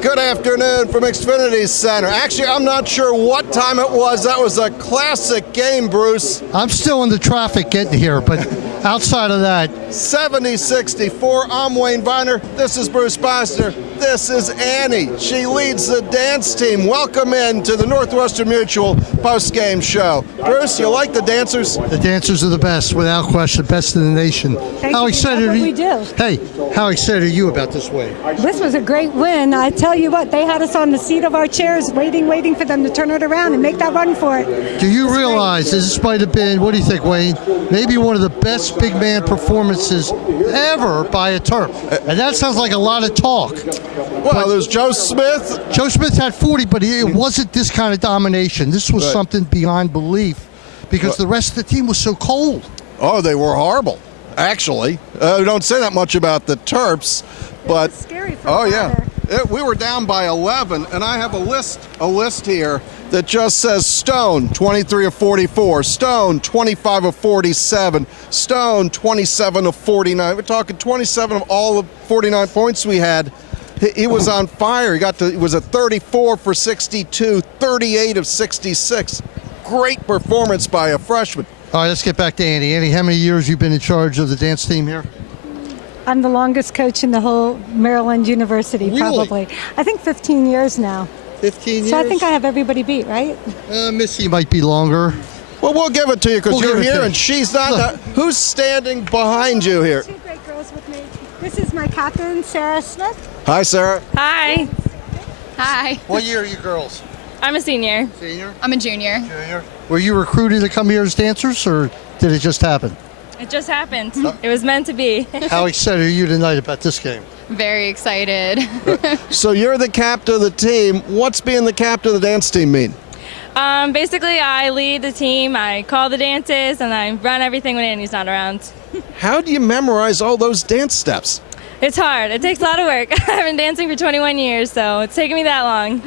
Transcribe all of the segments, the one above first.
Good afternoon from Xfinity Center. Actually, I'm not sure what time it was. That was a classic game, Bruce. I'm still in the traffic getting here, but outside of that. 70-64. I'm Wayne Viener. This is Bruce Posner. This is Annie. She leads the dance team. Welcome in to the Northwestern Mutual post-game show. Bruce, you like the dancers? The dancers are the best, without question, best in the nation. How excited are you? We do. Hey, how excited are you about this win? This was a great win. I tell you what, they had us on the seat of our chairs waiting for them to turn it around and make that run for it. Do you realize this might have been, what do you think, Wayne, maybe one of the best big man performances ever by a Terp? And that sounds like a lot of talk. Well, there's Joe Smith. Joe Smith had 40, but it wasn't this kind of domination. This was something beyond belief because the rest of the team was so cold. Oh, they were horrible, actually. We don't say that much about the Terps, but scary for we were down by 11, and I have a list here that just says Stone 23 of 44, Stone 25 of 47, Stone 27 of 49. We're talking 27 of all the 49 points we had. He was on fire. He was at 34 for 62, 38 of 66. Great performance by a freshman. All right, let's get back to Annie. Annie, how many years you've been in charge of the dance team here? I'm the longest coach in the whole Maryland University, Really? probably. I think 15 years now. 15 years? So I think I have everybody beat, right? Missy might be longer. Well, we'll give it to you because We'll you're give it to here you. and she's not. Who's standing behind you here? Two great girls with me. This is my captain, Sarah Smith. Hi, Sarah. Hi. Hi. What year are you girls? I'm a senior. Senior? I'm a junior. Junior? Were you recruited to come here as dancers, or did it just happen? It just happened. It was meant to be. How excited are you tonight about this game? Very excited. So you're the captain of the team. What's being the captain of the dance team mean? Basically, I lead the team. I call the dances, and I run everything when Annie's not around. How do you memorize all those dance steps? It's hard. It takes a lot of work. I've been dancing for 21 years, so it's taken me that long.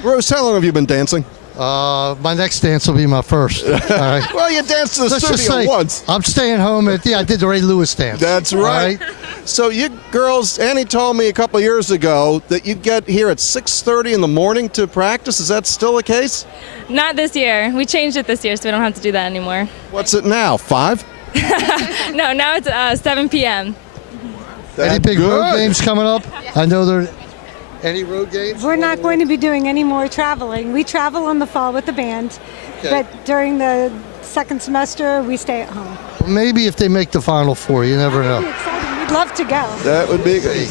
Bruce, how long have you been dancing? My next dance will be my first. All right. Well, you danced to the Let's just studio say, once. I'm staying home. I did the Ray Lewis dance. That's All right. So you girls, Annie told me a couple of years ago that you get here at 6:30 in the morning to practice. Is that still the case? Not this year. We changed it this year, so we don't have to do that anymore. What's it now, 5? No, now it's 7 p.m. Any big road Good. games coming up? I know there. Any road games? We're not going to be doing any more traveling. We travel in the fall with the band, but during the second semester, we stay at home. Maybe if they make the Final Four, you never That'd be know. exciting. We'd love to go. That would be good.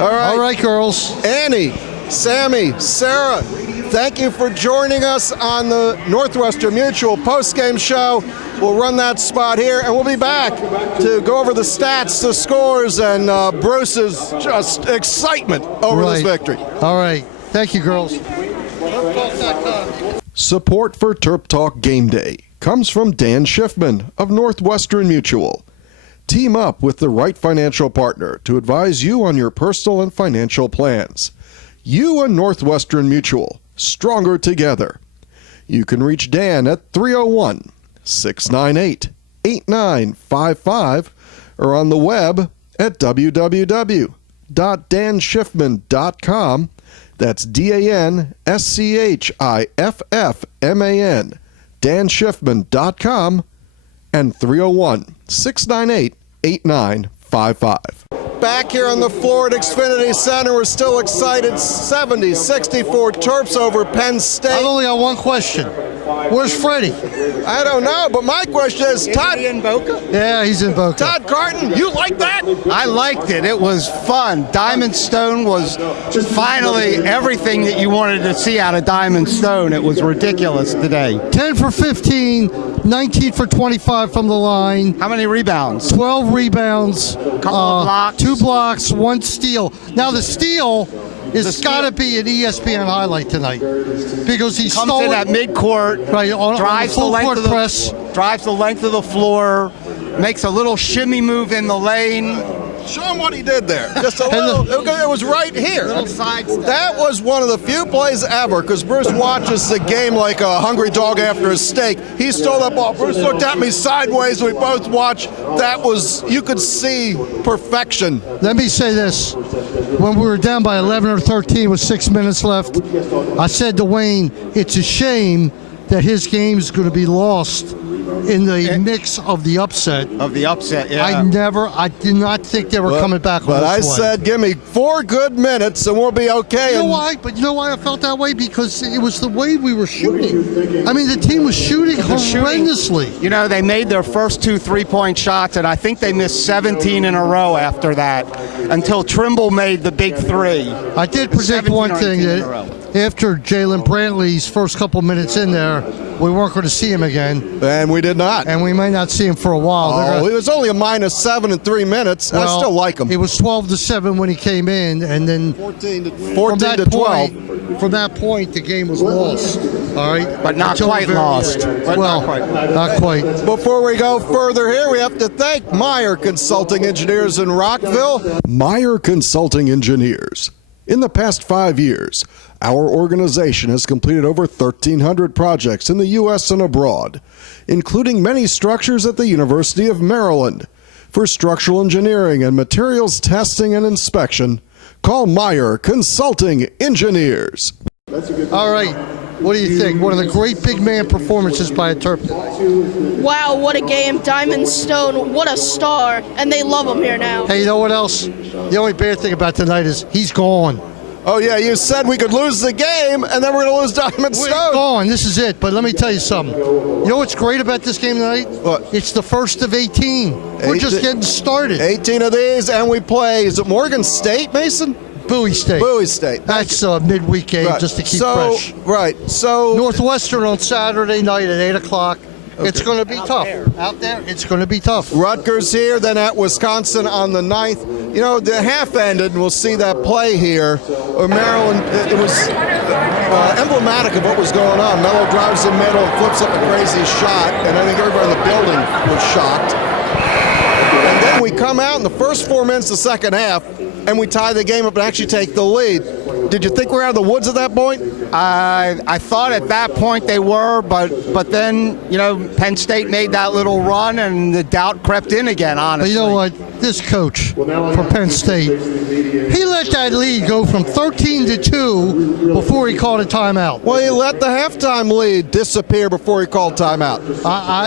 All right, girls. Annie, Sammy, Sarah, thank you for joining us on the Northwestern Mutual postgame show. We'll run that spot here, and we'll be back to go over the stats, the scores, and Bruce's just excitement over this victory. All right. Thank you, girls. Support for TerpTalk Game Day comes from Dan Schiffman of Northwestern Mutual. Team up with the right financial partner to advise you on your personal and financial plans. You and Northwestern Mutual, stronger together. You can reach Dan at 301-698-8955 or on the web at www.danschiffman.com. That's DANSCHIFFMAN, danschiffman.com, and 301-698-8955. Back here on the floor at Xfinity Center, we're still excited. 70-64 Terps over Penn State. I've only got one question. Where's Freddie? I don't know, but my question is, Todd. in Boca? Yeah, he's in Boca. Todd Carton, you like that? I liked it. It was fun. Diamond Stone was finally everything that you wanted to see out of Diamond Stone. It was ridiculous today. 10 for 15, 19 for 25 from the line, How many rebounds? 12 rebounds, Couple of blocks. 2 blocks, 1 steal. Now the steal is got to be an ESPN highlight tonight because he Comes in at midcourt, right on drives the full the length court of the press. drives the length of the floor, makes a little shimmy move in the lane. Show him what he did there. Just a little. It was right here. That was one of the few plays ever, because Bruce watches the game like a hungry dog after a steak. He stole that ball. Bruce looked at me sideways. We both watched. That was, you could see perfection. Let me say this. When we were down by 11 or 13 with 6 minutes left, I said to Wayne, it's a shame that his game is going to be lost in the mix of the upset. Yeah. I did not think they were coming back on But I this way. said, give me 4 good minutes and we'll be okay. You know why? But you know why I felt that way? Because it was the way we were shooting. I mean, the team was shooting horrendously. You know, they made their first 2 3-point shots, and I think they missed 17 in a row after that, until Trimble made the big 3. I did predict one thing, that after Jalen Brantley's first couple minutes in there, we weren't going to see him again. And we did not. And we may not see him for a while. It was only a -7 in 3 minutes. I still like him. It was 12-7 when he came in, and then 14 to 12. From that point, the game was lost. All right, but not quite lost. Well, not quite. Before we go further here, we have to thank Meyer Consulting Engineers in Rockville. Meyer Consulting Engineers. In the past 5 years, our organization has completed over 1,300 projects in the U.S. and abroad, including many structures at the University of Maryland. For structural engineering and materials testing and inspection, call Meyer Consulting Engineers. All right, what do you think? One of the great big man performances by a Terp. Wow, what a game. Diamond Stone, what a star. And they love him here now. Hey, you know what else? The only bad thing about tonight is he's gone. Oh, yeah, you said we could lose the game, and then we're going to lose Diamond Stone. We're gone. This is it. But let me tell you something. You know what's great about this game tonight? What? It's the first of 18. We're just getting started. 18 of these, and we play, is it Morgan State, Mason? Bowie State. Bowie State. That's a midweek game just to keep fresh. Right. So Northwestern on Saturday night at 8 o'clock. Okay. It's going to be tough. Out there, it's going to be tough. Rutgers here, then at Wisconsin on the 9th. You know, the half ended, and we'll see that play here. Maryland, it was emblematic of what was going on. Mello drives the middle and flips up a crazy shot, and I think everybody in the building was shocked. And then we come out in the first 4 minutes of the second half, and we tie the game up and actually take the lead. Did you think we were out of the woods at that point? I thought at that point they were, but then, you know, Penn State made that little run and the doubt crept in again, honestly. But you know what? This coach for Penn State, he let that lead go from 13-2 before he called a timeout. Well, he let the halftime lead disappear before he called timeout.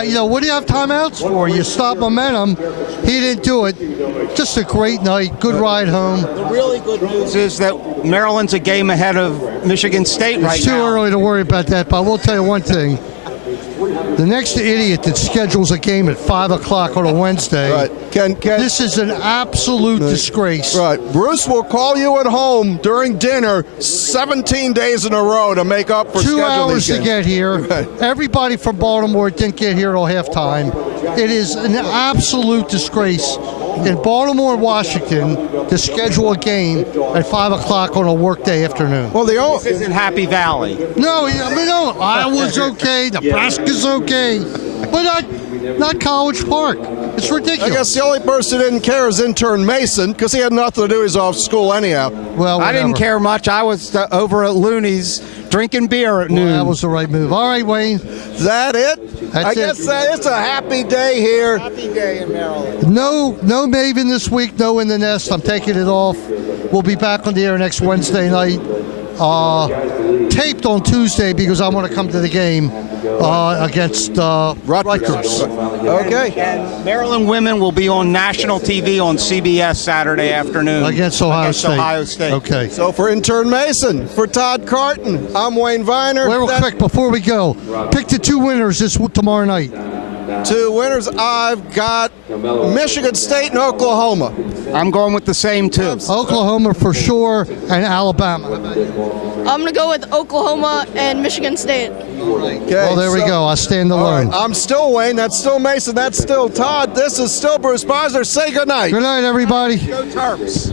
You know, what do you have timeouts for? You stop momentum. He didn't do it. Just a great night. Good ride home. The really good news is that Maryland's a game ahead of Michigan State right now. It's too early to worry about that, but I will tell you one thing. The next idiot that schedules a game at 5 o'clock on a Wednesday, right. This is an absolute disgrace. Right. Bruce will call you at home during dinner 17 days in a row to make up for 2 hours these to get here. Right. Everybody from Baltimore didn't get here till halftime. It is an absolute disgrace in Baltimore and Washington to schedule a game at 5 o'clock on a workday afternoon. Well, this isn't Happy Valley. No, Iowa's okay, Nebraska's okay, but not College Park. It's ridiculous. I guess the only person who didn't care is Intern Mason, because he had nothing to do. He's off school anyhow. Well, whatever. I didn't care much. I was over at Looney's drinking beer at noon. That was the right move. All right, Wayne. Is that it? That's I guess that it's a happy day here. Happy day in Maryland. No Maven this week, no in the nest. I'm taking it off. We'll be back on the air next Wednesday night. Taped on Tuesday because I want to come to the game against Rutgers. Okay. And Maryland women will be on national TV on CBS Saturday afternoon against Ohio State. Okay. So for Intern Mason, for Todd Carton, I'm Wayne Viener. Real quick before we go, pick the 2 winners tomorrow night. 2 winners. I've got Michigan State and Oklahoma. I'm going with the same 2. Oklahoma for sure, and Alabama. I'm going to go with Oklahoma and Michigan State. Okay, well, there we go. I stand alone. Right, I'm still Wayne. That's still Mason. That's still Todd. This is still Bruce Posner. Say goodnight. Good night, everybody. Go Terps.